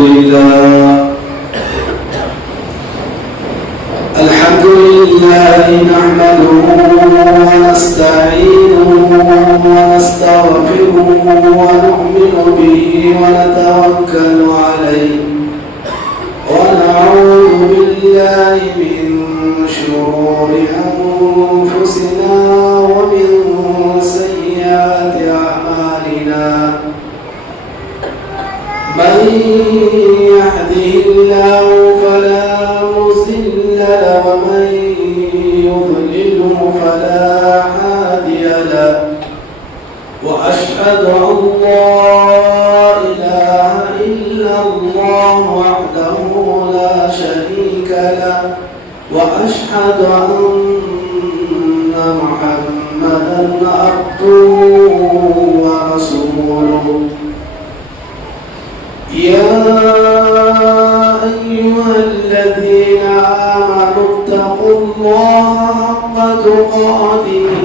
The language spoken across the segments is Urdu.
لله نحمده ونستعينه ونستغفره ونؤمن به ونتوكل عليه ونعوذ بالله من شرور أنفسنا ومن سيئات أعمالنا من يهده الله فلا مضل له ومن يضلله فلا هادي له وأشهد أن لا إله إلا الله وحده لا شريك له وأشهد أن محمدا عبده ورسوله يا أيها الذين آمنوا اتقوا الله حق تقاته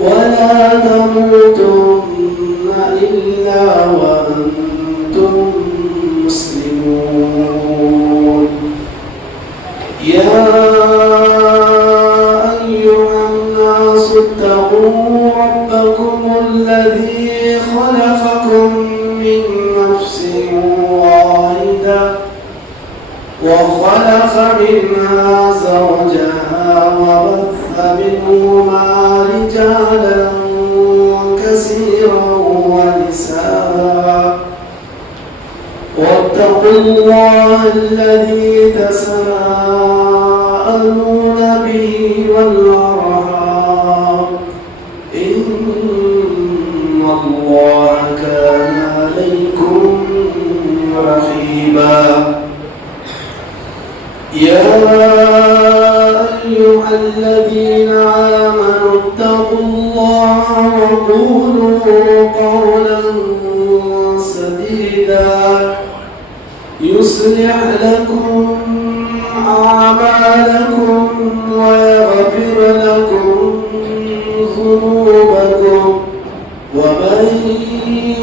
ولا تموتن إلا وأنتم مسلمون يا أيها الناس اتقوا ربكم الذي خلقكم من نفس واحدة وخلق منها زوجها وبث منهما رجالا كثيرا ونساء واتقوا الله الذي تساءلون به والأرحام إن الله كان عليكم رقيبا يا أيها الذين آمنوا اتقوا الله وقولوا قولا سديدا يصلح لكم أعمالكم ويغفر لكم ذنوبكم ومن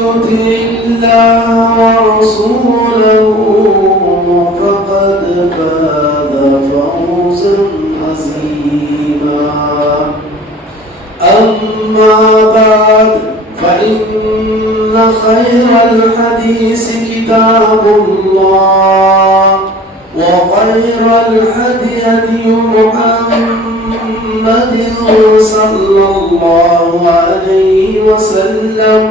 يطع الله ورسوله فقد فاز فوزا عظيما أما بعد فإن خير الحديث كتاب الله وخير الهدي هدي محمد صلى الله عليه وسلم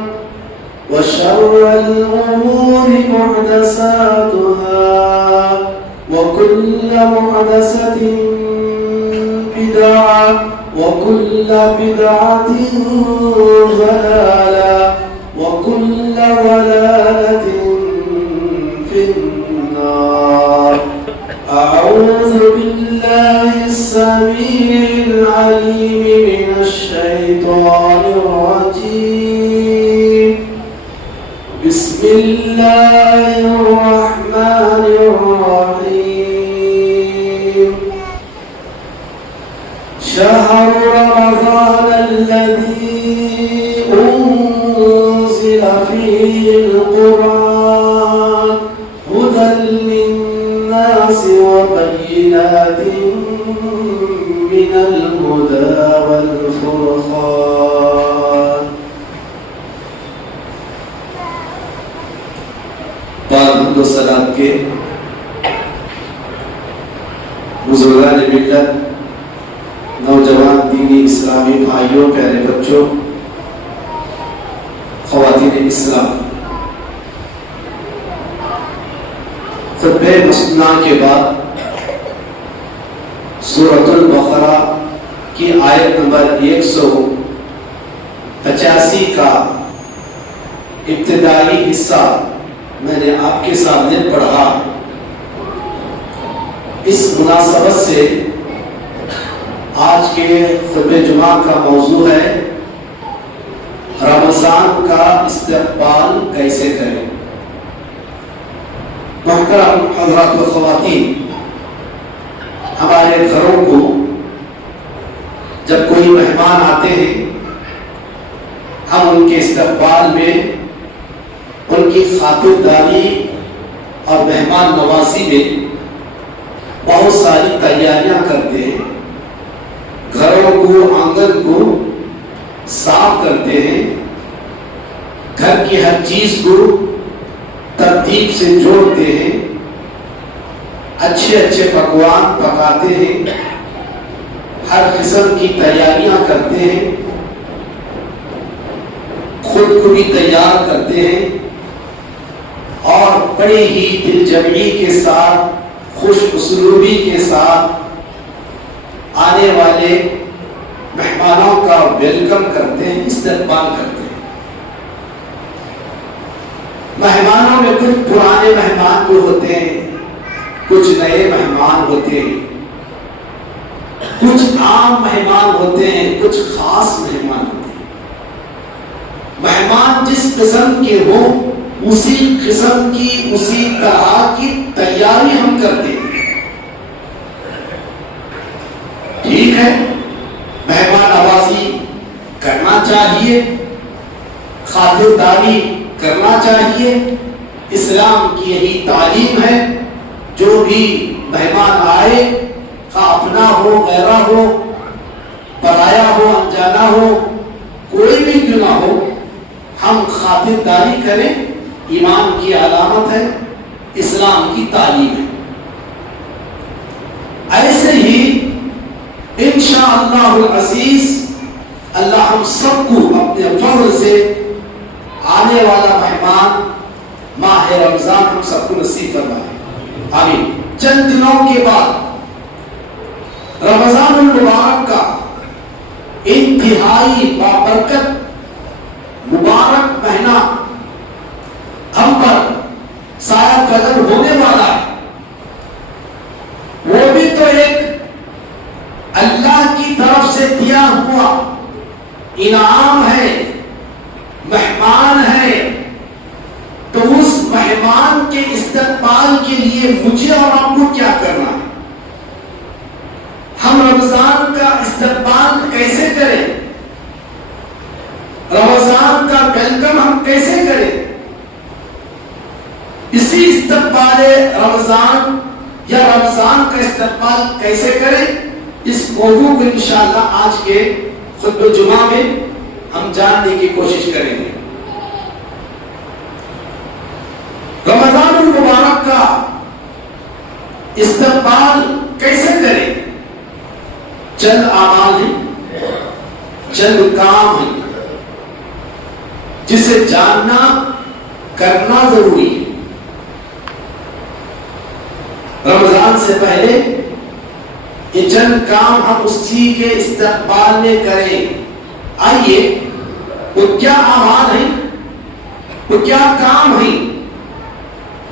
وشر الأمور محدثاتها وكل محدثة بدعة وكل بدعة ضلالة وكل ضلالة في النار أعوذ بالله السميع العليم من الشيطان الرجيم بسم الله الرحمن الرحيم شهر رمضان الذي أنزل فيه القرآن هدى للناس وبينات من الهدى والفرقان بعد الصلاة کے بزرگان ملت نوجوان دینی اسلامی بھائیوں پیارے بچوں خواتین اسلام خطبہ مسنہ کے بعد سورۃ البقرہ کی آیت نمبر 185 کا ابتدائی حصہ میں نے آپ کے سامنے پڑھا. اس مناسبت سے آج کے خطبہ جمعہ کا موضوع ہے رمضان کا استقبال کیسے کریں. محترم حضرات و خواتین، ہمارے گھروں کو جب کوئی مہمان آتے ہیں ہم ان کے استقبال میں بلکہ خاطرداری اور مہمان نوازی میں بہت ساری تیاریاں کرتے ہیں. گھروں کو، آنگن کو صاف کرتے ہیں، گھر کی ہر چیز کو ترتیب سے جوڑتے ہیں، اچھے اچھے پکوان پکاتے ہیں، ہر قسم کی تیاریاں کرتے ہیں، خود کو بھی تیار کرتے ہیں اور بڑے ہی دل جمعی کے ساتھ، خوش اسلوبی کے ساتھ آنے والے مہمانوں کا ویلکم کرتے ہیں، استقبال کرتے ہیں. مہمانوں میں کچھ پرانے مہمان بھی ہوتے ہیں، کچھ نئے مہمان ہوتے ہیں، کچھ عام مہمان ہوتے ہیں، کچھ خاص مہمان ہوتے ہیں. مہمان جس قسم کے ہوں اسی قسم کی، اسی طرح کی تیاری ہم کرتے ہیں. ٹھیک ہے، مہمان نوازی کرنا چاہیے، خاطرداری کرنا چاہیے. اسلام کی یہی تعلیم ہے. جو بھی مہمان آئے، خواہ اپنا ہو، غیرہ ہو، پرایا ہو، انجانا ہو، کوئی بھی کیوں نہ ہو، ہم خاطرداری کریں. ایمان کی علامت ہے، اسلام کی تعلیم ہے. ایسے ہی انشاءاللہ العزیز اللہ ہم سب کو اپنے فضل سے آنے والا مہمان ماہ رمضان ہم سب کو نصیب فرمائے. آمین. چند دنوں کے بعد رمضان المبارک کا انتہائی بابرکت مبارک مہینہ ہم پر سایہ قدر ہونے والا ہے. وہ بھی تو ایک اللہ کی طرف سے دیا ہوا انعام ہے، مہمان ہے. تو اس مہمان کے استقبال کے لیے مجھے اور آپ کو کیا کرنا ہے؟ ہم رمضان کا استقبال کیسے کریں؟ رمضان کا ویلکم ہم کیسے کریں؟ اسی استقبال رمضان یا رمضان کا استقبال کیسے کریں، اس موضوع کو انشاءاللہ آج کے خطبہ جمعہ میں ہم جاننے کی کوشش کریں گے. رمضان المبارک کا استقبال کیسے کریں؟ چند اعمال ہیں، چند کام ہیں جسے جاننا، کرنا ضروری ہے. رمضان سے پہلے یہ چند کام ہم اس چیز کے استقبال میں کریں. آئیے وہ کیا اعمال ہیں، وہ کیا کام ہیں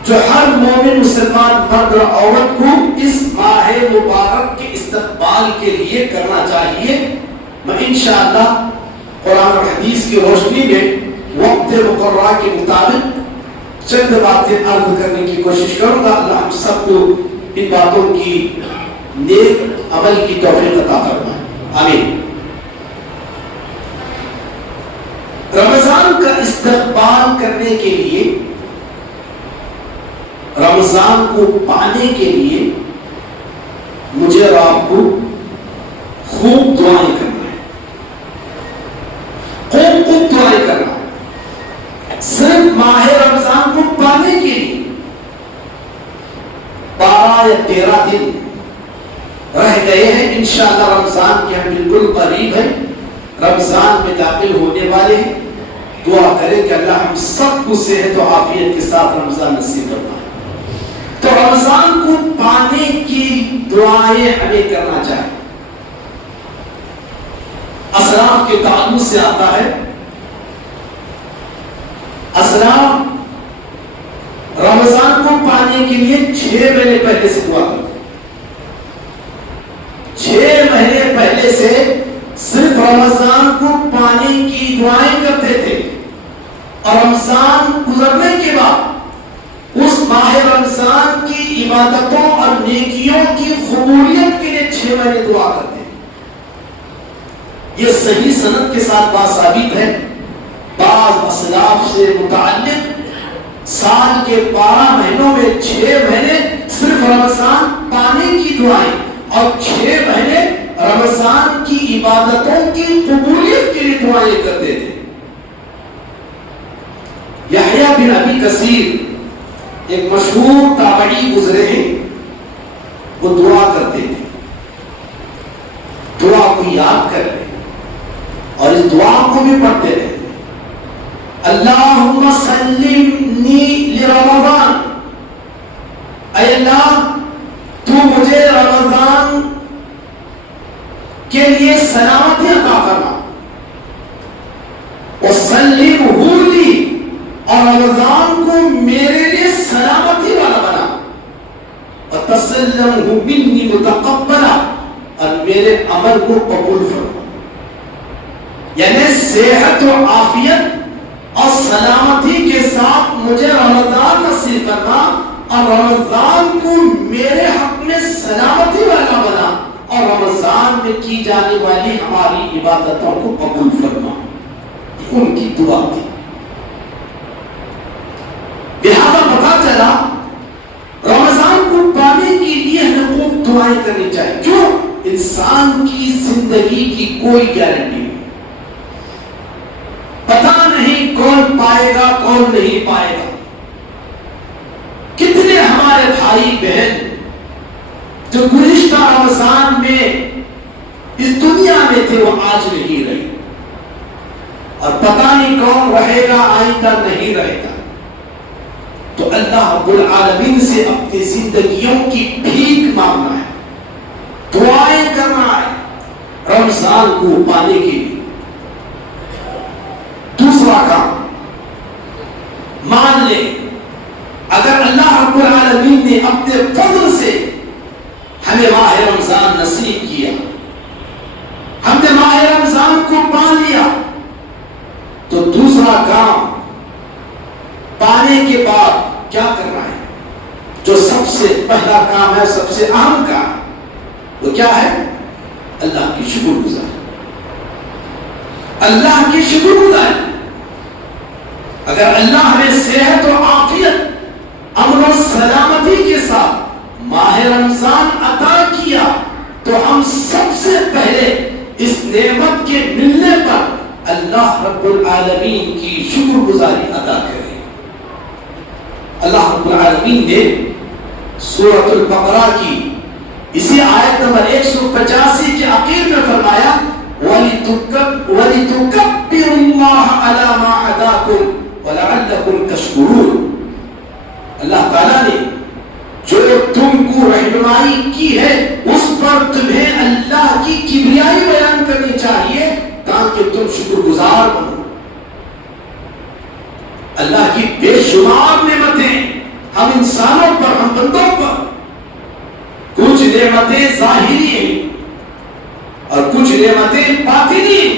جو ہر مومن مسلمان مرد اور عورت کو اس ماہ مبارک کے استقبال کے لیے کرنا چاہیے. میں انشاءاللہ قرآن اور حدیث کی روشنی میں وقت مقررہ کے مطابق چند باتیں عرض کرنے کی کوشش کروں گا. اللہ ہم سب کو ان باتوں کی نیک عمل کی توفیق عطا فرمائے. آمین. رمضان کا استقبال کرنے کے لیے، رمضان کو پانے کے لیے مجھے اور آپ کو خوب دعائیں کرنا ہے، خوب دعائیں کرنا ہے. صرف ماہ رمضان کو پانے کے لیے 12 یا 13 دن رہ گئے ہیں. انشاءاللہ رمضان کے ہم بالکل قریب ہیں، رمضان میں داخل ہونے والے ہیں. دعا کریں کہ اللہ ہم سب کو صحت و عافیت کے ساتھ رمضان نصیب فرمائے. تو رمضان کو پانے کی دعائیں ہمیں کرنا چاہیے. اسلاف کے تعلق سے آتا ہے. اسلاف رمضان کو پانے کے لیے 6 مہینے پہلے سے دعا کرتے. 6 مہینے پہلے سے صرف رمضان کو پانے کی دعائیں کرتے تھے، اور رمضان گزرنے کے بعد اس ماہ رمضان کی عبادتوں اور نیکیوں کی قبولیت کے لیے 6 مہینے دعا کرتے ہیں. یہ صحیح سند کے ساتھ بات ثابت ہے. بعض اسلاف سے متعلق سال کے 12 مہینوں میں 6 مہینے صرف رمضان پانے کی دعائیں اور 6 مہینے رمضان کی عبادتوں کی قبولیت کے لیے دعائیں کرتے تھے. یحییٰ بن ابی کثیر ایک مشہور تابعی گزرے ہیں، وہ دعا کرتے تھے، دعا کو یاد کر لیں اور اس دعا کو بھی پڑھتے رہے. اللہم سلمنی لرمضان، اے اللہ تو مجھے رمضان کے لیے سلامتی عطا کرنا، وسلمہ لی، اور رمضان کو میرے لیے سلامتی والا بنا، وتسلمہ منی متقبلا، اور میرے عمل کو قبول فرما. یعنی صحت و عافیت اور سلامتی کے ساتھ مجھے رمضان نصیب کرنا اور رمضان کو میرے حق میں سلامتی والا بنا اور رمضان میں کی جانے والی ہماری عبادتوں کو قبول فرما. ان کی دعا تھی. لہذا پتا چلا رمضان کو پانے کے لیے ہمیں خوب دعائیں کرنی چاہیے. کیوں؟ انسان کی زندگی کی کوئی گارنٹی نہیں، پتا نہیں کون پائے گا کون نہیں پائے گا. کتنے ہمارے بھائی بہن جو گزشتہ رمضان میں اس دنیا میں تھے وہ آج نہیں رہے، اور پتا نہیں کون رہے گا آئندہ نہیں رہے گا. تو اللہ رب العالمین سے اپنی زندگیوں کی بھیک مانگنا ہے، دعائیں کرنا ہے رمضان کو پانے کے لیے. دوسرا کام مان لیں، اگر اللہ رب العالمین نے اپنے فضل سے ہمیں ماہ رمضان نصیب کیا، ہم نے ماہ رمضان کو پا لیا، تو دوسرا کام پانے کے بعد کیا کرنا ہے؟ جو سب سے پہلا کام ہے، سب سے اہم کام وہ کیا ہے؟ اللہ کی شکر گزار، اللہ کی شکر گزار. اگر اللہ ہمیں صحت و عافیت، امن و سلامتی کے ساتھ ماہ رمضان عطا کیا تو ہم سب سے پہلے اس نعمت کے ملنے پر اللہ رب العالمین کی شکر گزاری ادا کریں. اللہ رب العالمین نے سورۃ البقرہ کی اسی آیت نمبر 185 کے آخر میں فرمایا وَلِتُكَبِّرُوا اللَّهَ عَلَى مَا هَدَاكُمْ وَلَعَلَّكُمْ تَشْكُرُونَ. اللہ تعالیٰ نے جو تم کو رہنمائی کی ہے اس پر تمہیں اللہ کی کبریائی بیان کرنی چاہیے تاکہ تم شکر گزار بنو. اللہ کی بے شمار نعمتیں ہم انسانوں پر، ہم بندوں پر، کچھ نعمتیں ظاہری ہیں اور کچھ نعمتیں باطنی ہیں.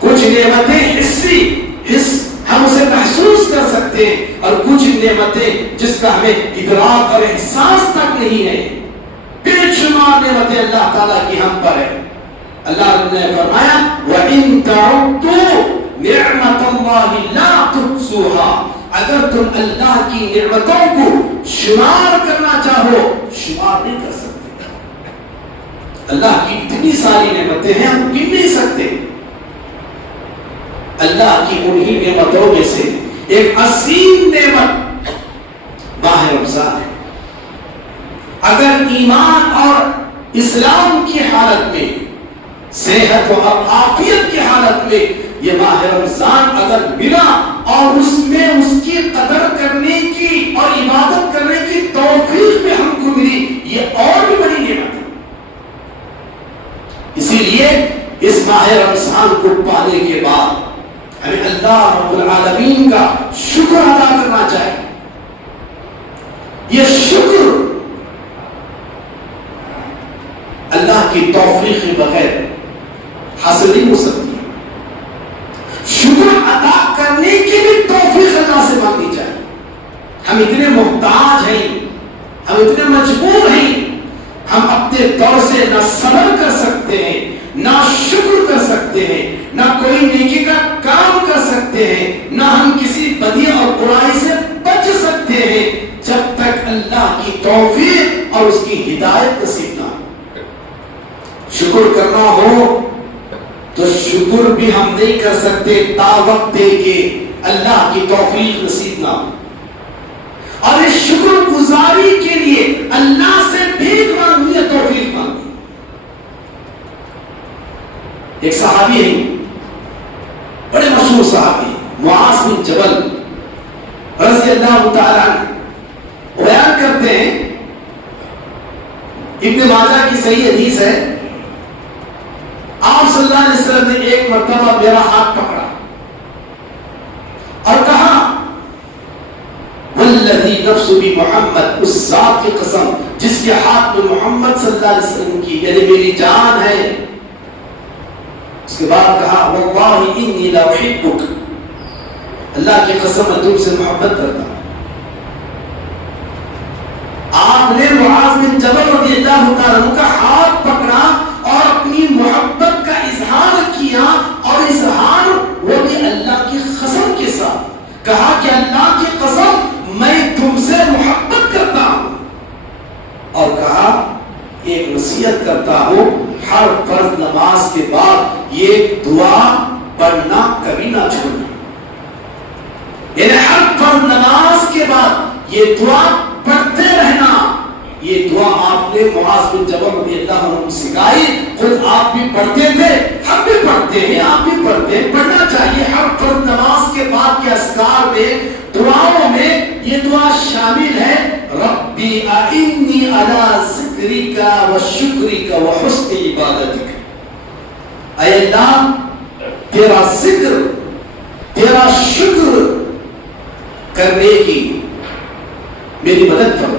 کچھ نعمتیں حس ہم اسے محسوس کر سکتے ہیں، اور کچھ نعمتیں جس کا ہمیں ادراک اور احساس تک نہیں ہے. بے شمار نعمتیں اللہ تعالیٰ کی ہم پر ہے. اللہ نے فرمایا وَإِن تَعُدُّوا نِعْمَتَ اللَّهِ لَا تُحْصُوهَا. اگر تم اللہ کی نعمتوں کو شمار کرنا چاہو شمار نہیں کر سکتے. اللہ کی اتنی ساری نعمتیں ہیں ہم گن نہیں سکتے. اللہ کی انہی نعمتوں میں سے ایک عظیم نعمت ماہ رمضان ہے. اگر ایمان اور اسلام کی حالت میں، صحت و عافیت کی حالت میں یہ ماہ رمضان اگر ملا اور اس میں اس کی قدر کرنے کی اور عبادت کرنے کی توفیق میں ہم کو ملی، یہ اور بھی بڑی نعمت ہے. اسی لیے اس ماہ رمضان کو پانے کے بعد ہمیں اللہ رب العالمین کا شکر ادا کرنا چاہیے. یہ شکر اللہ کی توفیق کے بغیر حاصل نہیں ہو سکتی. شکر ادا کرنے کی بھی توفیق اللہ سے مانگنی چاہیے. ہم اتنے محتاج ہیں، ہم اتنے مجبور ہیں، ہم اپنے طور سے نہ صبر کر سکتے ہیں، نہ شکر کر سکتے ہیں، نہ کوئی نیکی کا کام کر سکتے ہیں، نہ ہم کسی بدی اور برائی توفیق اور اس کی ہدایت نصیب نہ ہو. شکر کرنا ہو تو شکر بھی ہم نہیں کر سکتے تا وقت دے کے اللہ کی توفیق نصیب نہ ہو. اور اس شکر گزاری کے لیے اللہ سے بھیک مانگنی ہے, توفیق مانگنی. ایک صحابی ہیں, بڑے مشہور صحابی, معاذ بن جبل رضی اللہ تعالی عنہ, بیان کرتے ہیں, ابن ماجہ کی صحیح حدیث ہے, آپ صلی اللہ علیہ وسلم نے ایک مرتبہ میرا ہاتھ پکڑا اور کہا والذی نفس بمحمد, اس ذات کی قسم جس کے ہاتھ میں محمد صلی اللہ علیہ وسلم کی یعنی میری جان ہے. اس کے بعد کہا واللہ انی لاحبک, اللہ کی قسم میں تم سے محبت کرتا ہوں. آپ نے معاذ بن جبل رضی اللہ تعالیٰ عنہ کا ہاتھ پکڑا اور اپنی محبت کا اظہار کیا, اور اظہار وہ بھی اللہ کی قسم کے ساتھ کہا کہ اللہ کی قسم میں تم سے محبت کرتا ہوں, اور کہا ایک نصیحت کرتا ہوں, ہر فرض نماز کے بعد یہ دعا پڑھنا کبھی نہ چھوڑنا. یعنی ہر فرض نماز کے بعد یہ دعا پڑھتے رہنا. یہ دعا آپ نے معاذ بن جبل رضی اللہ عنہ سکھائی, خود آپ بھی پڑھتے تھے, ہم بھی پڑھتے ہیں, آپ بھی پڑھتے ہیں, پڑھنا چاہیے. ہر فرض نماز کے بعد کے اذکار میں, دعاؤں میں یہ دعا شامل ہے, ربی اعنی علی ذکرک و شکرک و حسن عبادتک. اے اللہ تیرا ذکر, تیرا شکر کرنے کی میری مدد کرو,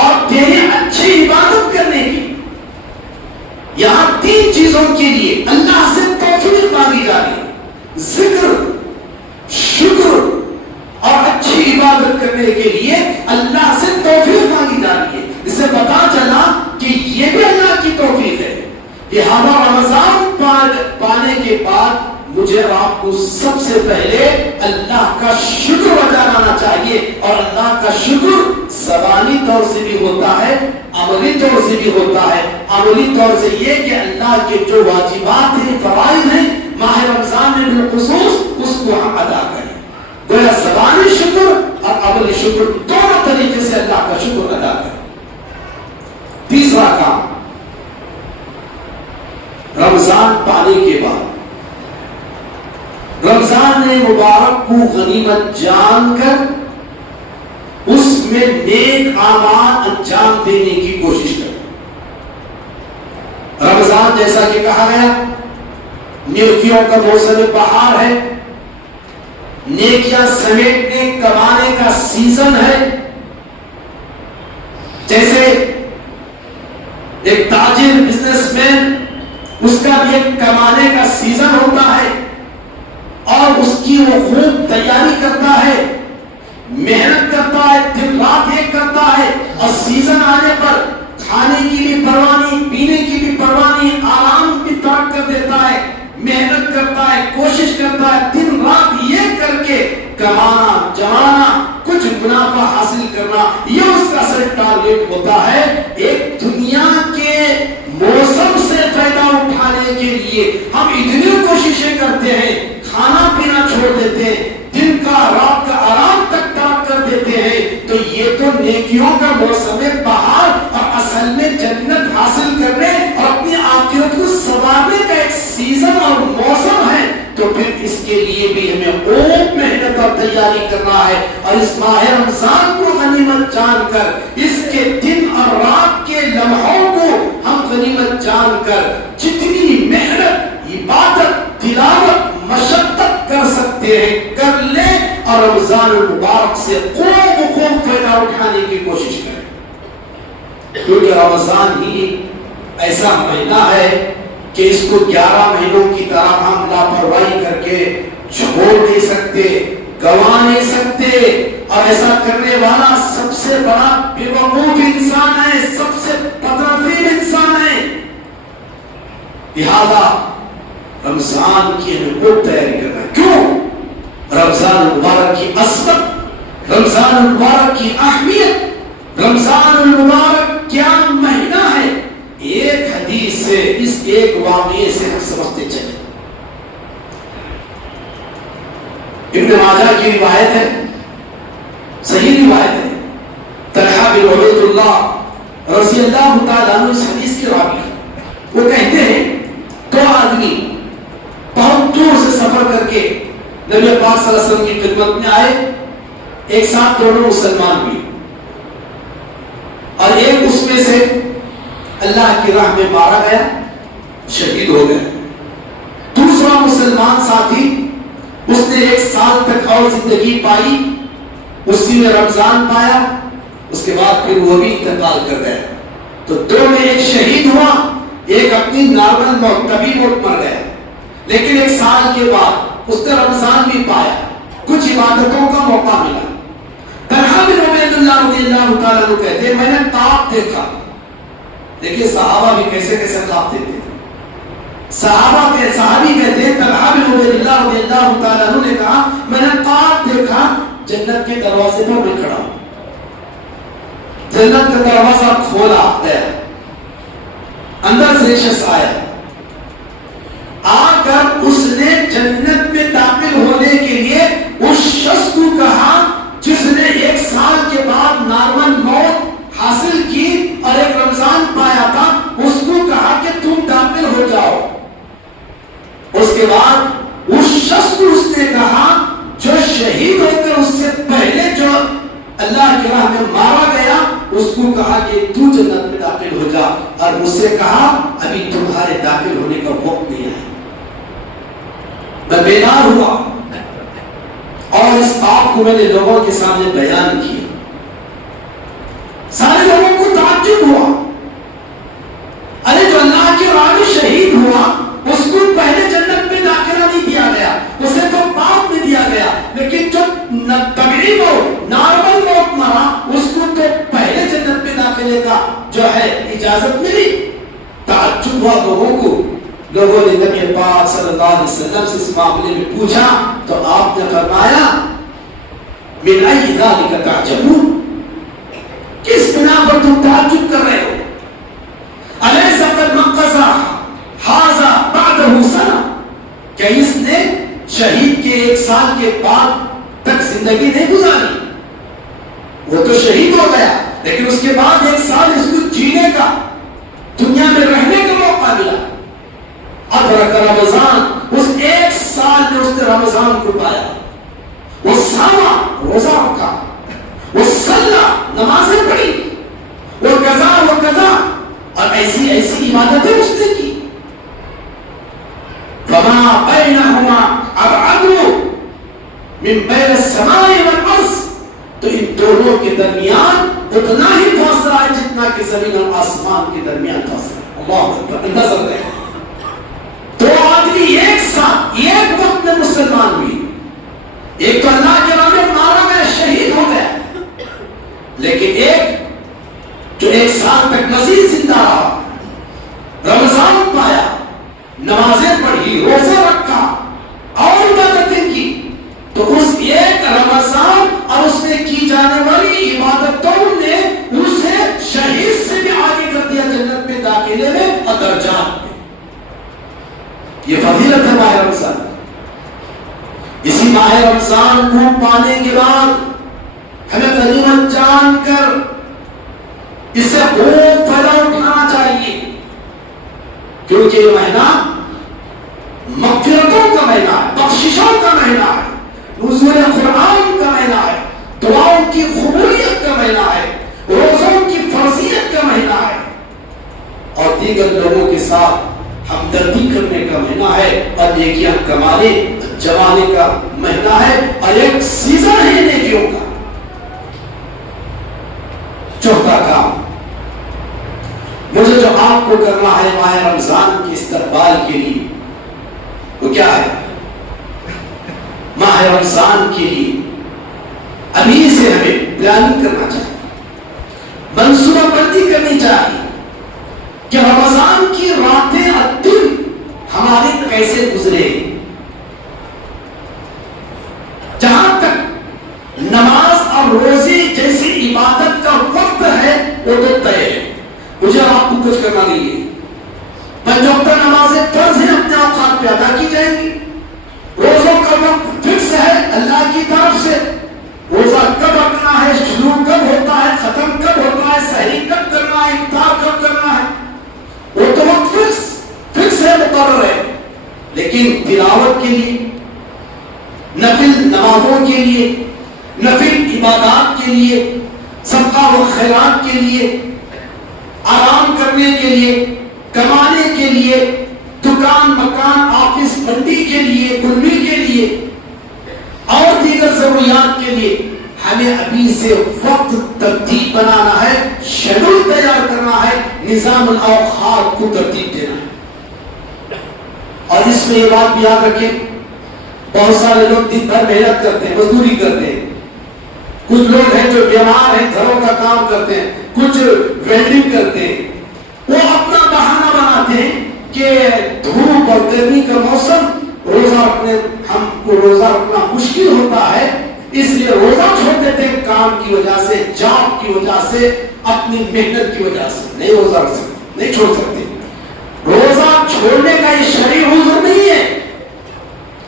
اور تیری اچھی عبادت کرنے کی. یہاں تین چیزوں کے لیے اللہ سے توفیق مانگی جا رہی ہے, ذکر, شکر اور اچھی عبادت کرنے کے لیے اللہ سے توفیق مانگی جا رہی ہے. اس سے پتا چلا کہ یہ بھی اللہ کی توفیق ہے. لہذا رمضان پانے کے بعد مجھے اور آپ کو سب سے پہلے اللہ کا شکر ادا کرنا چاہیے. اور اللہ کا شکر زبانی طور سے بھی ہوتا ہے, عملی طور سے بھی ہوتا ہے. عملی طور سے یہ کہ اللہ کے جو واجبات ہیں, فرائض ہیں, ماہ رمضان میں بالخصوص اس کو ہم ادا کریں. گویا زبانی شکر اور عملی شکر دونوں طریقے سے اللہ کا شکر ادا کریں. تیسرا کام, رمضان پانے کے بعد رمضان مبارک کو غنیمت جان کر اس میں نیک اعمال انجام دینے کی کوشش کریں. رمضان جیسا کہ کہا گیا نیکیوں کا موسم بہار ہے, نیکیاں سمیٹنے کمانے کا سیزن ہے. جیسے ایک تاجر, بزنس مین, اس کا بھی ایک کمانے کا سیزن ہوتا ہے, اور اس کی وہ خوب تیاری کرتا ہے, محنت کرتا ہے, دن رات ایک کرتا ہے, اور سیزن آنے پر کھانے کی بھی پرواہ نہیں, پینے کی بھی پرواہ نہیں, آرام بھی ترک کر دیتا ہے, محنت کرتا ہے, کوشش کرتا ہے, دن رات یہ کر کے کمانا, جمانا, کچھ منافع حاصل کرنا, یہ اس کا اصل ٹارگیٹ ہوتا ہے. ایک دنیا کے موسم سے فائدہ اٹھانے کے لیے ہم اتنی کوششیں کرتے ہیں, کھانا پینا چھوڑ دیتے ہیں, دن کا رات کا آرام تک ترک کر دیتے ہیں. تو یہ تو نیکیوں کا موسم بہار اور اصل میں جنت حاصل کرنے اور اپنی آخرت کو سنوارنے کا ایک سیزن اور موسم ہے. تو پھر اس کے لیے بھی ہمیں خوب محنت اور تیاری کرنا ہے. اور اس ماہ رمضان کو غنیمت جان کر, اس کے دن اور رات کے لمحوں کو ہم غنیمت جان کر جتنی محنت, عبادت, تلاوت, مشقت کر سکتے ہیں کر لیں, اور رمضان المبارک سے خوب فائدہ اٹھانے کی کوشش کریں. کیونکہ رمضان ہی ایسا مہینہ ہے کہ اس کو 11 مہینوں کی طرح ہم لاپرواہی کر کے چھوڑ نہیں سکتے, گوا نہیں سکتے. اور ایسا کرنے والا سب سے بڑا بیوقوف انسان ہے, سب سے بدرفیل انسان ہے. لہذا رمضان کی ہمیں خوب تیاری کرنا ہے. کیوں؟ رمضان المبارک کی عظمت, رمضان المبارک کی اہمیت, رمضان المبارک کیا مہینہ ہے، ایک حدیث سے، اس ایک واقعے سے ہم سمجھتے چلے۔ ابن ماجہ کی روایت ہے، صحیح روایت ہے، طلحہ بن عبید اللہ رضی اللہ تعالیٰ عنہ اس حدیث کے راوی ہیں۔ وہ کہتے ہیں دو آدمی بہت دور سے سفر کر کے نبی پاک صلی اللہ علیہ وسلم کی خدمت میں آئے، ایک ساتھ دونوں مسلمان ہوئے، اور ایک اس میں سے اللہ کی راہ میں مارا گیا، شہید ہو گیا۔ دوسرا مسلمان ساتھی، اس نے 1 سال تک اور زندگی پائی، اسی میں رمضان پایا، اس کے بعد پھر وہ بھی انتقال کر گیا۔ تو دو میں ایک شہید ہوا، ایک اپنی نارمل موت، طبی موت مر گیا، لیکن 1 سال کے بعد اس نے رمضان بھی پایا، کچھ عبادتوں کا موقع ملا۔ طلحہ بن عبید اللہ رضی اللہ تعالیٰ عنہ کہتے ہیں میں نے خواب دیکھا۔ دیکھیے صحابہ بھی کیسے کیسے خواب دیتے ہیں۔ صحابی کہتے ہیں طلحہ بن عبید اللہ رضی اللہ تعالیٰ عنہ نے کہا میں نے خواب دیکھا جنت کے دروازے پر میں کھڑا ہوں، جنت کا دروازہ کھولا گیا، اندر سے شخص آیا، آ کر اس نے جنت میں داخل ہونے کے لیے اس شخص کو کہا جس نے 1 سال کے بعد نارمل موت حاصل کی اور ایک رمضان پایا تھا، اس کو کہا کہ تم داخل ہو جاؤ۔ اس کے بعد اس شخص کو اس نے کہا جو شہید ہو کر اس سے پہلے جو اللہ کی راہ میں مارا گیا، اس کو کہا کہ تو جنت میں داخل ہو جا، اور مجھ سے کہا ابھی تمہارے داخل ہونے کا وقت نہیں ہے۔ میں بیدار ہوا اور اس بات کو میں نے لوگوں کے سامنے بیان کیا، سارے لوگوں کو تعجب ہوا، ارے جو اللہ کی راہ میں شہید ہوا اس کو پہلے جنت میں داخلہ نہیں دیا گیا، اسے تو بعد میں دیا گیا، لیکن جو طبعی موت نارمل موت مرا اس کو تو پہلے جنت میں داخلے کا جو ہے اجازت ملی۔ تعجب ہوا لوگوں کو، لوگوں نے نبی پاک صلی اللہ علیہ وسلم سے اس معاملے میں پوچھا تو آپ نے فرمایا من ای ذالک تعجبون، کس بنا پر تم تعجب کر رہے ہو؟ الیس قد مقضى ھذا بعدہ سنہ، کیا اس نے شہید کے 1 سال کے بعد تک زندگی نہیں گزاری؟ وہ تو شہید ہو گیا لیکن اس کے بعد 1 سال اس کو جینے کا، دنیا میں رہنے کا موقع ملا۔ ادرک رمضان، اس 1 سال میں اس نے رمضان کو پایا، وہ ساما روزہ رکھا، وہ صلی نمازیں پڑھی، وہ قضا اور ایسی عبادتیں اس نے کی۔ فما بینہما ابعد من بین السماء والارض، تو ان دونوں کے درمیان اتنا ہی فاصلہ ہے جتنا کہ زمین اور آسمان کے درمیان فاصلہ ہے۔ اللہ اکبر، اندازہ کریں، 2 آدمی ایک ساتھ ایک وقت میں مسلمان ہوئی، ایک تو اللہ کے راہ میں مارا گیا، شہید ہو گیا، لیکن ایک جو 1 سال تک مزید زندہ رہا، رمضان پایا، نمازیں پڑھی، روزہ رکھا اور عبادتیں کی، تو اس ایک رمضان اور اس میں کی جانے والی عبادتوں نے اسے شہید سے بھی آگے کر دیا جنت میں داخلے میں اور درجات میں۔ یہ فضیلت ہے ماہ رمضان۔ اسی ماہ رمضان کو پانے کے بعد ہمیں غنیمت جان کر اس سے خوب فائدہ اٹھانا چاہیے، کیونکہ یہ مہینہ مغفرتوں کا مہینہ ہے، بخششوں کا مہینہ ہے، نزول قرآن کا مہینہ ہے، دعاؤں کی قبولیت کا مہینہ ہے، روزوں کی فرضیت کا مہینہ ہے، اور دیگر لوگوں کے ساتھ ہمدردی کرنے کا مہینہ ہے، اور نیکیاں کمانے جمانے کا مہینہ ہے، اور ایک سیزن ہے نیکیوں کا۔ چوتھا کام مجھے جو آپ کو کرنا ہے ماہ رمضان کے استقبال کے لیے، وہ کیا ہے؟ ماہ رمضان کے لیے ابھی سے ہمیں پلاننگ کرنا چاہیے، منصوبہ بندی کرنی چاہیے کہ رمضان کی راتیں اور دن ہمارے کیسے گزرے۔ جہاں تک نماز اور روزے جیسی عبادت کا وقت لیکن تلاوت کے لیے، نفل نمازوں کے لیے، نفل عبادات کے لیے، صدقہ و خیرات کے لیے، آرام کرنے کے لیے، کمانے کے لیے، دکان مکان آفس بندی کے لیے، کلوی کے لیے اور دیگر ضروریات کے لیے ہمیں ابھی سے وقت ترتیب بنانا ہے، شیڈول تیار کرنا ہے، نظام الاوقات کو ترتیب دینا ہے۔ اور اس میں یہ بات بھی یاد رکھیں، بہت سارے لوگ دن بھر محنت کرتے ہیں، مزدوری کرتے ہیں، کچھ لوگ ہیں جو بیمار ہیں، گھروں کا کام کرتے ہیں، کچھ ویلڈنگ کرتے ہیں، وہ اپنا بہانہ بناتے ہیں کہ دھوپ اور گرمی کا موسم، روزہ رکھنے ہم کو روزہ رکھنا مشکل ہوتا ہے، اس لیے روزہ چھوڑ دیتے ہیں کام کی وجہ سے، جاب کی وجہ سے، اپنی محنت کی وجہ سے۔ نہیں روزہ رکھ سکتے، نہیں چھوڑ سکتے۔ روزہ چھوڑنے کا یہ شرعی عذر نہیں ہے،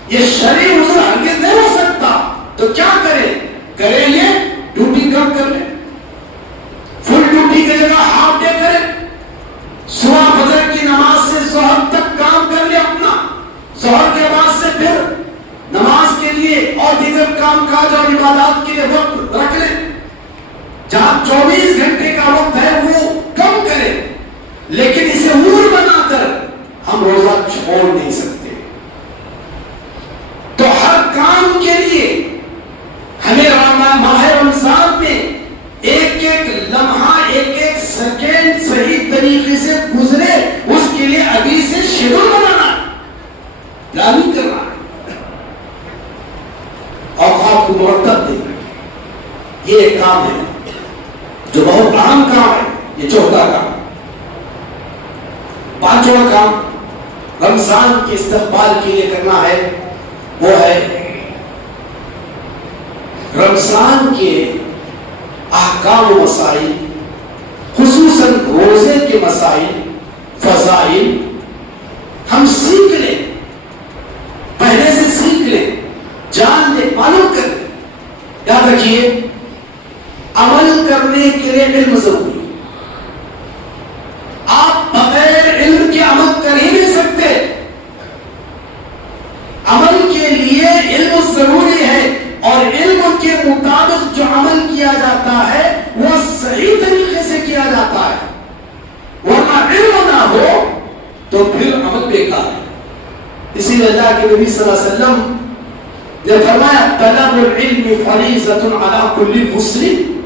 یہ شرعی عذر ہرگز نہیں ہو سکتا۔ تو کیا کریں؟ کریں یہ ڈیوٹی کم کر لیں، فل ڈیوٹی کی جگہ ہاف ڈے کریں، صبح فجر کی نماز سے ظہر تک کام کر لیں اپنا، ظہر کے بعد سے پھر نماز کے لیے اور دیگر کام کاج اور عبادات کے لیے وقت رکھ لیں، جہاں 24 گھنٹے کا وقت ہے وہ کم کریں، لیکن اسے عذر بنا کر ہم روزہ چھوڑ نہیں سکتے۔ تو ہر کام کے لیے ہمیں ماہ رمضان میں ایک ایک لمحہ، ایک ایک سیکنڈ صحیح طریقے سے گزرے، اس کے لیے ابھی سے شیڈول بنانا، پلاننگ کرنا ہے، اوقات کو مرتب دینا۔ یہ ایک کام ہے جو بہت اہم کام ہے، یہ چوتھا کام۔ پانچواں کام رمضان کے استقبال کے لیے کرنا ہے، وہ ہے رمضان کے احکام و مسائل، خصوصاً روزے کے مسائل، فضائل ہم سیکھ لیں، پہلے سے سیکھ لیں، جان لیں، معلوم کر لیں۔ یاد رکھیے، عمل کرنے کے لیے علم ضروری ہے، آپ بغیر علم کے عمل کر ہی نہیں سکتے۔ عمل کے لیے علم ضروری ہے، اور علم کے مطابق جو عمل کیا جاتا ہے وہ صحیح طریقے سے کیا جاتا ہے، ورنہ علم نہ ہو تو پھر عمل بیکار ہے۔ اسی لیے اللہ کے نبی صلی اللہ علیہ وسلم نے فرمایا طلب العلم فریضۃ علی کل مسلم،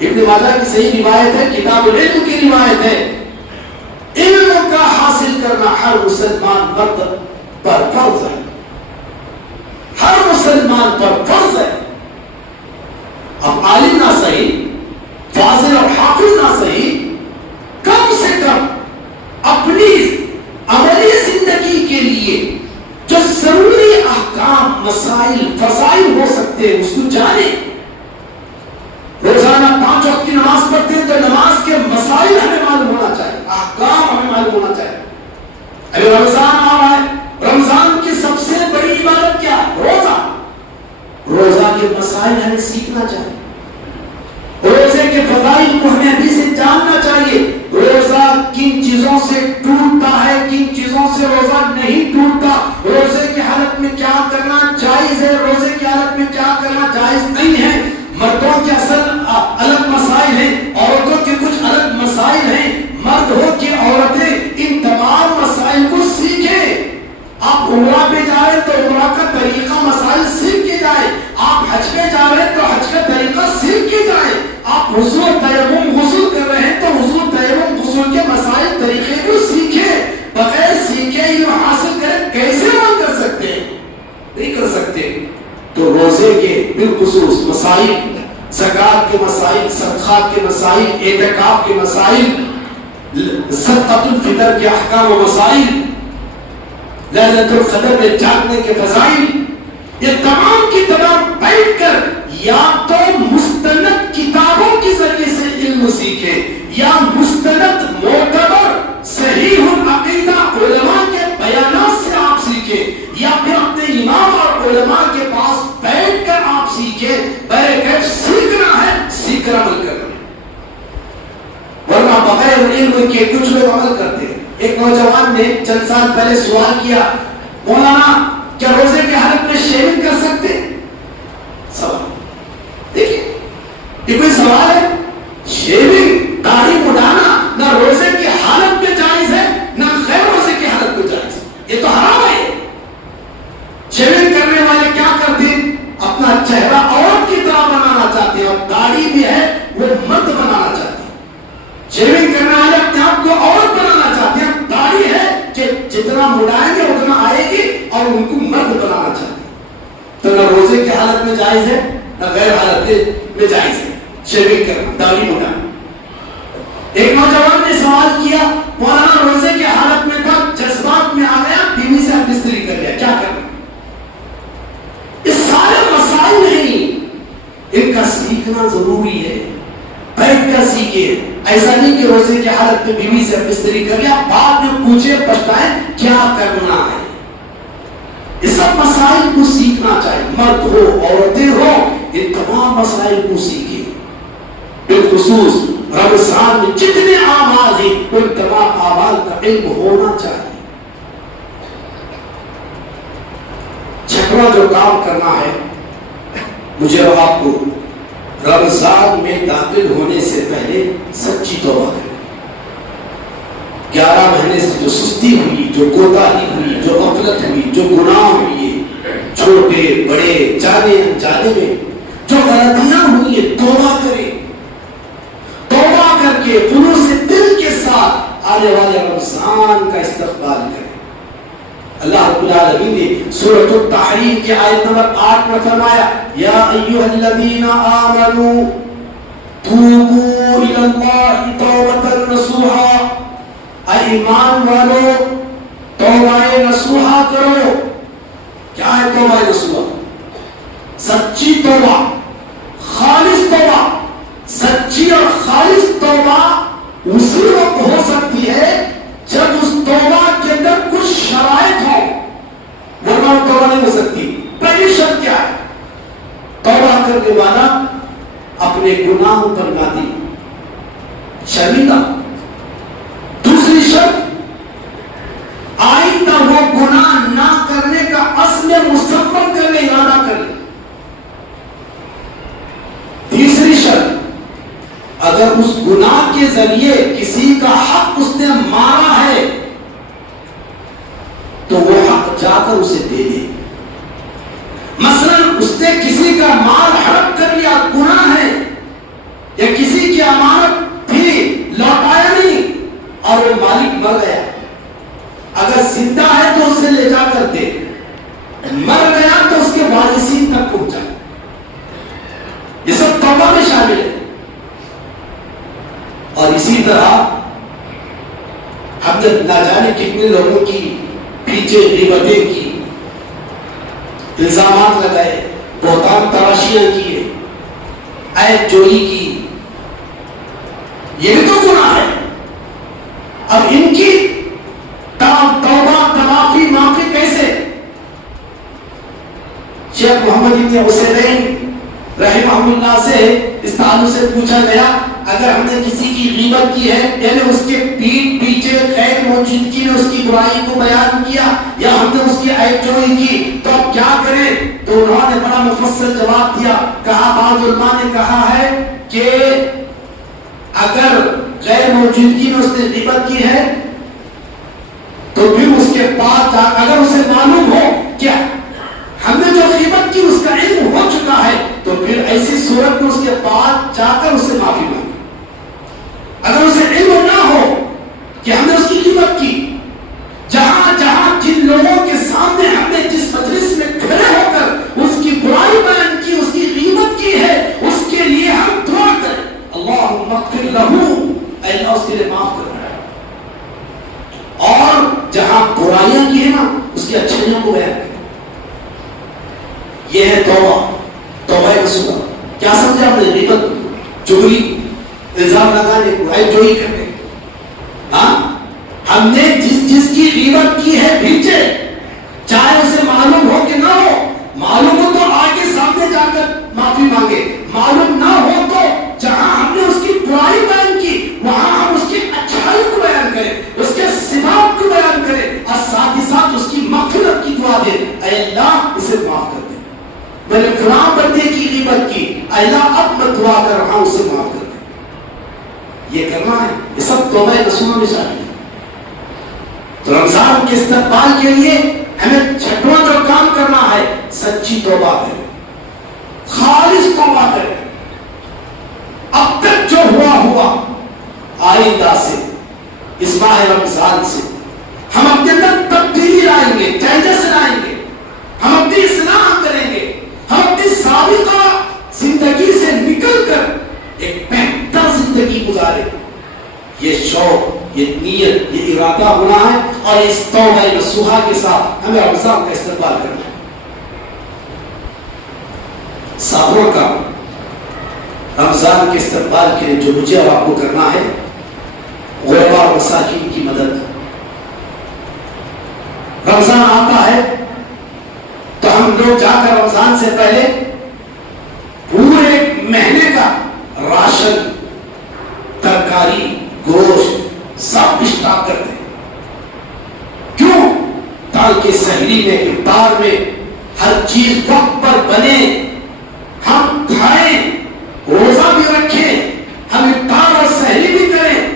ابن ماجہ کی صحیح روایت ہے، کتاب العلم کی روایت ہے، علم کا حاصل کرنا ہر مسلمان مرد پر فرض ہے، ہر مسلمان پر فرض ہے۔ اب عالم نہ صحیح، فاضل اور حافظ نہ صحیح، کم سے کم اپنی عملی زندگی کے لیے جو ضروری احکام، مسائل، فضائل ہو سکتے ہیں اس کو جانے۔ روزانہ 5 وقت کی نماز پڑھتے ہیں تو نماز کے مسائل ہمیں معلوم ہونا چاہیے، احکام ہمیں معلوم ہونا چاہیے۔ ابھی رمضان آ رہا ہے، رمضان کی سب سے بڑی عبادت کیا ہے؟ روزہ۔ روزہ کے مسائل ہمیں سیکھنا چاہیے، روزے کے فضائل کو ہمیں ابھی سے جاننا چاہیے۔ روزہ کن چیزوں سے ٹوٹتا ہے، کن چیزوں سے روزہ نہیں ٹوٹتا، روزے کی حالت میں کیا کرنا جائز ہے، روزے کی حالت میں کیا کرنا جائز نہیں ہے۔ مردوں کے اصل الگ مسائل ہیں، عورتوں کے کچھ الگ مسائل ہیں، مرد ہو کہ عورتیں ان تمام مسائل کو سیکھیں۔ آپ عمرہ پہ جا رہے ہیں تو عمرہ کا طریقہ مسائل سیکھ کے جائیں، آپ حج پہ جا رہے ہیں تو حج کا طریقہ سیکھ کے جائیں، آپ غسل تیمم غسل کر رہے ہیں تو غسل تیمم غسل کے مسائل طریقے کو سیکھیں۔ بغیر سیکھے علم حاصل کریں کیسے عمل کر سکتے ہیں؟ نہیں کر سکتے۔ تو روزے کے بالخصوص مسائل، زکات کے مسائل، صدقات کے مسائل، اعتکاف کے مسائل، صدقۃ الفطر کے احکام و مسائل، لیلۃ القدر میں جاگنے کے فضائل، یہ تمام کی تمام بیٹھ کر یا تو مستند کتابوں کے ذریعے سے علم سیکھے، یا مستند معتبر صحیح العقیدہ علماء کے بیانات سے آپ سیکھیں، یا پھر اپنے امام اور علماء کے پاس بیٹھ کر آپ سیکھیں۔ بہرکیف سیکھنا ہے، سیکھ کر عمل کرنا ہے، ورنہ بغیر علم کے کچھ لوگ عمل کرتے ہیں۔ ایک نوجوان نے چند سال پہلے سوال کیا مولانا کیا روزے کی حالت میں شیونگ کر سکتے؟ سوال دیکھیے، یہ کوئی سوال ہے؟ شیونگ، داڑھی مڈانا نہ روزے کی حالت میں جائز ہے نہ غیر روزے کی حالت میں جائز ہے، یہ تو حرام ہے۔ شیونگ کرنے والے کیا کرتے ہیں؟ اپنا چہرہ عورت کی طرح بنانا چاہتے ہیں، اور داڑھی بھی ہے وہ مرد بنانا چاہتے ہیں۔ شیونگ کرنے والے اپنے آپ کو عورت بنانا چاہتے ہیں، داڑھی ہے کہ جتنا مڈائیں گے اتنا آئے گی اور ان کو مرد بنانا چاہتے ہیں۔ تو نہ روزے کی حالت میں جائز ہے نہ غیر حالت میں جائز ہے شیونگ کرنا، داڑھی مڈانا۔ ایک نوجوان نے سوال کیا، مولانا روزے کی حالت میں تھا، جذبات میں آ گیا، بیوی سے بستری کر لیا، کیا کرنا؟ یہ سارے مسائل نہیں، ان کا سیکھنا ضروری ہے، بیٹھ کر سیکھے۔ ایسا نہیں کہ روزے کی حالت میں بیوی سے بستری کر لیا، بعد میں پوچھے پچھتائے کیا کرنا ہے۔ یہ سب مسائل کو سیکھنا چاہیے، مرد ہو عورتیں ہو، ان تمام مسائل کو سیکھیں۔ بالخصوص رمضان میں جتنے اعمال ہیں ان تمام اعمال کا علم ہونا چاہیے۔ چھٹواں جو کام کرنا ہے مجھے اور آپ کو، رمضان میں داخل ہونے سے پہلے سچی توبہ کریں۔ 11 مہینے سے جو سستی ہوئی، جو کوتاہی ہوئی، جو غفلت ہوئی، جو گناہ ہوئی، چھوٹے بڑے جانے انجانے میں جو غلطیاں ہوئی ہیں، توبہ کریں۔ توبہ کر کے خلوص دل کے ساتھ آنے والے رمضان کا استقبال کریں۔ اللہ رب العالمین نے سورۃ التحریم کی آیت نمبر 8 میں فرمایا، یا ایھا الذین آمنوا توبوا الی اللہ توبۃ نصوحا، اے ایمان والو توبہ نصوحا کرو۔ کیا ہے توبہ نصوحا؟ سچی توبہ، خالص توبہ۔ سچی اور خالص توبہ اسی وقت ہو سکتی ہے جب اس توبہ کے اندر کچھ شرائط ہو، ورنہ توبہ نہیں ہو سکتی۔ پہلی شرط کیا ہے؟ توبہ کرنے والا اپنے گناہوں پر نادم، شرمندہ۔ دوسری شرط، آئندہ وہ گناہ نہ کرنے کا عزم مصمم کر لے، ارادہ کر لے۔ تیسری شرط، اگر اس گناہ کے ذریعے کسی کا حق اس نے مارا ہے تو وہ حق جا کر اسے دے دے۔ مثلا اس نے کسی کا مال ہڑپ کر لیا، گناہ ہے، یا کسی کی امانت تھی لوٹایا نہیں اور وہ مالک مر گیا، اگر زندہ ہے تو اسے لے جا کر دے، مر گیا تو اس کے وارثین تک پہنچا۔ یہ سب توبہ میں شامل ہے۔ اور اسی طرح ہم نے نہ جانے کتنے لوگوں کی پیچھے غیبتیں کی، الزامات لگائے، بہتان تراشیاں کیے، عیب جوئی کی، یہ بھی تو گناہ ہے۔ اب ان کی توبہ معافی کیسے؟ شیخ محمد ابن حسین رحمہ اللہ سے اس تعلق سے پوچھا گیا، اگر ہم نے کسی کی غیبت کی ہے، یعنی اس کے پیٹھ پیچھے غیر موجودگی میں اس کی برائی کو بیان کیا، یا ہم نے اس کی عیب جوئی کی، تو اب کیا کریں؟ تو انہوں نے بڑا مفصل جواب دیا۔ کہا، بعض علماء نے کہا ہے کہ اگر غیر موجودگی میں اس نے غیبت کی ہے تو پھر اس کے بعد اگر اسے معلوم ہو کہ ہم نے جو غیبت کی اس کا علم ہو چکا ہے تو پھر ایسی صورت میں اس کے بعد جا کر اسے معافی مانگے۔ اگر اسے علم نہ ہو کہ ہم نے اس کی غیبت کی، جہاں جہاں جن لوگوں کے سامنے ہم نے جس مجلس میں کھڑے ہو کر اس کی برائی بیان کی، اس کی غیبت کی ہے، اس کے لیے ہم دعا کریں، اللہم اغفر لہ، اے اللہ اس کے لیے معاف کر۔ اور جہاں برائیاں کی ہیں نا اس کی اچھائیوں کو بیان کریں۔ یہ ہے توبہ نصوحا۔ کیا سمجھا ہم نے؟ غیبت، چغلی، الزام لگانے کو، عیب جوئی کرنے۔ ہاں، ہم نے جس کی غیبت کی ہے پیچھے، چاہے اسے معلوم ہو کہ نہ ہو، معلوم ہو تو آگے سامنے جا کر معافی مانگے، معلوم نہ ہو تو جہاں ہم نے اس کی برائی بیان کی وہاں ہم اس کی اچھائی کو بیان کریں، اس کے صفات کو بیان کریں، اور ساتھ ہی ساتھ اس کی مغفرت کی دعا اللہ اب میں دعا کر رہا ہوں اسے معاف کر دے. یہ کرنا ہے. یہ سب توبہ نصوح میں شامل ہے. تو رمضان کے استقبال کے لیے ہمیں چھٹواں جو کام کرنا ہے سچی توبہ کریں, خالص توبہ کریں. اب تک جو ہوا آئندہ سے اس ماہ رمضان سے ہم اپنے اندر تبدیلی لائیں گے, چینجز لائیں گے, ہم اپنی اصلاح کریں گے, ہم اپنی سابقہ زندگی سے نکل کر ایک بہتر زندگی گزاریں گے. یہ شوق, یہ نیت, یہ ارادہ ہونا ہے اور اس توبہ نصوحہ کے ساتھ ہمیں رمضان کا استقبال کرنا ہے. ساتواں کا رمضان کے استقبال کے لیے جو مجھے اور آپ کو کرنا ہے غربا اور مساکین کی مدد. رمضان آتا ہے تو ہم لوگ جا کر رمضان سے پہلے پورے مہینے کا راشن, ترکاری, گوشت سب اسٹاک کرتے ہیں. کیوں؟ تاکہ سحری میں, افطار میں ہر چیز وقت پر بنے, ہم کھائیں, روزہ بھی رکھیں, ہم افطار اور سحری بھی کریں,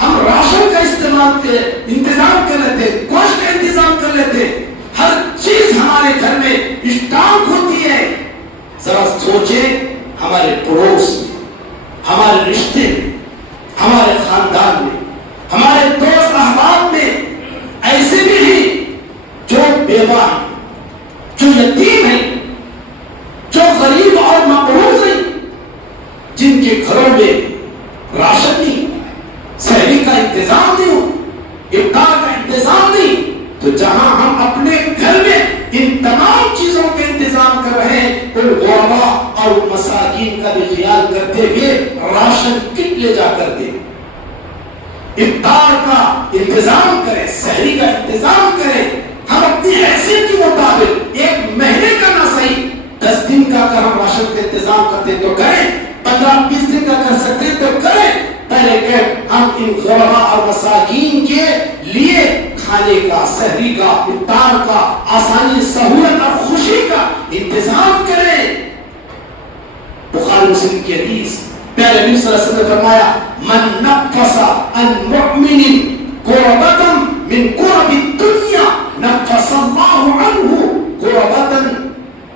ہم راشن کا استعمال کریں, انتظام کر لیتے, گوشت کا انتظام کر لیتے, ہر چیز ہمارے گھر میں اسٹاک ہوتی ہے. ذرا سوچیں ہمارے پڑوس میں, ہمارے رشتے میں, ہمارے خاندان میں, ہمارے دوست احباب میں ایسے بھی ہیں جو بیوہ ہیں, جو یتیم ہیں, جو غریب اور مقروض ہیں, جن کے گھروں میں راشن نہیں, سحری کا انتظام نہیں ہو, افطار کا انتظام نہیں. تو جہاں ہم اپنے گھر میں ان تمام چیزوں کے انتظام کر رہے ہیں ان غربا اور مساکین کا بھی خیال کرتے ہوئے راشن کٹ لے جا کر دیں, افطار کا انتظام کریں, سحری کا انتظام کریں. ہم اپنی حیثیت کے مطابق ایک مہینے کا نہ صحیح 10 دن کا اگر ہم راشن کا انتظام کرتے تو کریں, 15-20 دن کا کر سکتے تو کریں. پہلے کہ ہم ان غربا اور مساکین کے لیے کھانے کا, سحری کا, افطار کا, آسانی, سہولت اور خوشی کا انتظام کریں. بخاری مسلم کی حدیث, پیارے نبی صلی اللہ علیہ وسلم نے فرمایا من نفس عن مؤمن قربة من قرب الدنيا نفس الله عنه قربة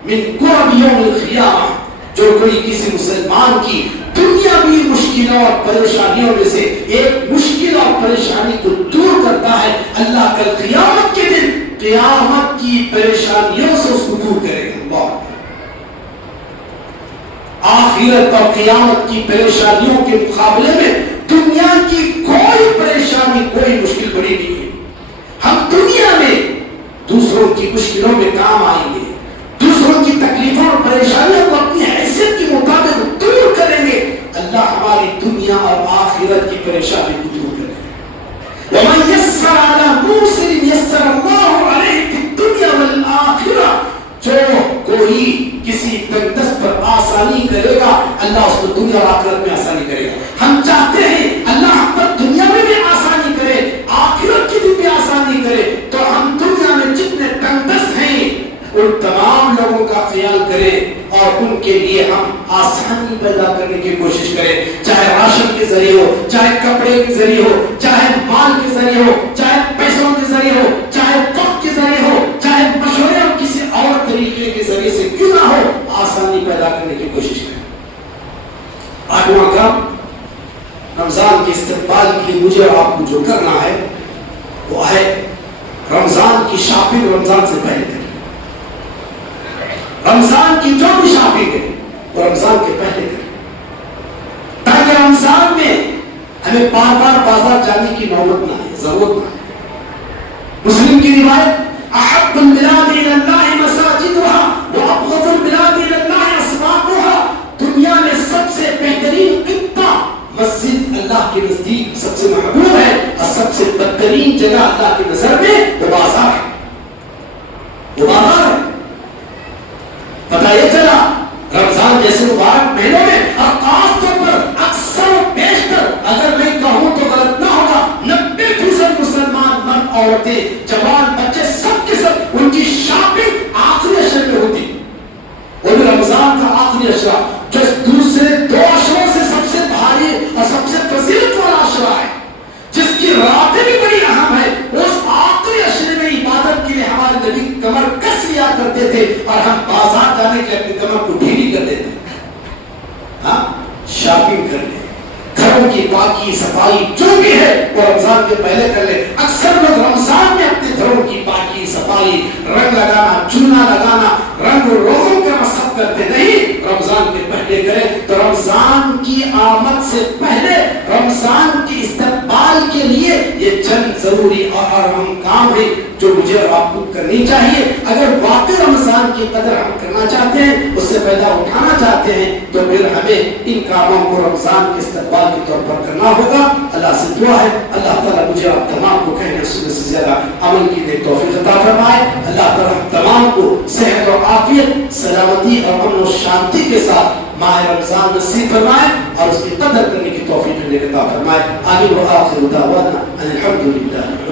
من قرب يوم القيامة. جو کوئی کسی مسلمان کی دنیاوی مشکلوں اور پریشانیوں میں سے ایک مشکل اور پریشانی کو دور کرتا ہے, اللہ کل قیامت کے دن قیامت کی پریشانیوں سے اس کو دور کرے گا. آخرت اور قیامت کی پریشانیوں کے مقابلے میں دنیا کی کوئی پریشانی, کوئی مشکل بڑی نہیں ہے. ہم دنیا میں دوسروں کی مشکلوں میں کام آئیں گے, دوسروں کی تکلیفوں اور پریشانیوں کو اپنی حیثیت کے مطابق دور کریں گے. اللہ ہماری دنیا اور آخرت کی پریشانی کو دور کرے گا. وَمَنْ يَسَّرَ عَلَى مُوسِرٍ يَسَّرَ اللَّهُ عَلَيْهِ فِي الدُّنْيَا وَالْآخِرَةِ. جو کوئی کسی تنگدست پر آسانی کرے گا اللہ اس کو دنیا اور آخرت میں آسانی کرے گا. ہم چاہتے ہیں اللہ ہم پر دنیا میں بھی آسانی کرے, آخرت کی بھی آسانی کرے. تو ہم دنیا میں جتنے تنگدست ہیں ان تمام لوگوں کا خیال کریں اور ان کے لیے ہم آسانی پیدا کرنے کی کوشش کریں, چاہے راشن کے ذریعے ہو, چاہے کپڑے کے ذریعے ہو, چاہے مال کے ذریعے ہو, چاہے پیسوں کے ذریعے ہو, چاہے وقت کے ذریعے ہو, چاہے مشورے اور کسی اور طریقے کے ذریعے سے کیوں نہ ہو, آسانی پیدا کرنے کی کوشش کریں. آٹھواں کام رمضان کے استقبال کے لیے مجھے اور آپ کو جو کرنا ہے وہ ہے رمضان کی شاپنگ رمضان سے پہلے کریں. رمضان کی جو بھی شاپنگ ہے وہ رمضان کے پہلے کریں تاکہ رمضان میں ہمیں بار بار بازار جانے کی نوبت نہ آئے, ضرورت نہ آئے. مسلم کی روایت احب البلاد الى الله مساجدها وابغض البلاد الى الله اسواقها. دنیا میں سب سے بہترین خطہ مسجد اللہ کے نزدیک سب سے محبوب ہے اور سب سے بدترین جگہ اللہ کی نظر میں وہ بازار ہے. وہ بازار ہے. پتہ یہ چلا رمضان جیسے مبارک مہینوں میں اور خاص طور پر اکثر و بیشتر اگر میں کہوں تو غلط نہ ہوگا 90% مسلمان مرد, عورتیں, جوان, بچے سب کے سب ان کی شاپنگ آخری اشرے میں ہوتی. اور رمضان کا آخری اشرا جو تھے اور ہم بازار جانے کے اپنی کمر کو ڈھیلی کر دیتے ہاں شاپنگ کر لیں گھروں کی پاکی صفائی جو بھی ہے وہ رمضان کے پہلے کر لے. اکثر لوگ رمضان میں اپنے گھروں کی پاکی صفائی رنگ لگانا چونا لگانا رنگ روغن کا مصرف کرتے نہیں رمضان کے پہلے کریں تو رمضان کی آمد سے پہلے رمضان کے استقبال کے لیے یہ چند ضروری اور اہم کام ہے جو مجھے اور آپ کو کرنی چاہیے. اگر واقعی رمضان کی قدر ہم کرنا چاہتے ہیں اس سے فائدہ اٹھانا چاہتے ہیں تو پھر ہمیں ان کاموں کو رمضان کے استقبال کے طور پر کرنا ہوگا. اللہ سے دعا ہے اللہ تعالیٰ مجھے آپ تمام کو کہنے سننے سے زیادہ عمل کی توفیق عطا فرمائے. اللہ تعالیٰ ہم تمام کو صحت اور عافیت سلامتی اور امن و شانتی کے ساتھ ماہ رمضان نصیب فرمائے اور اس کی قدر کرنے کی توفیق عطا فرمائے. آمین و آخر دعوانا ان الحمد للہ.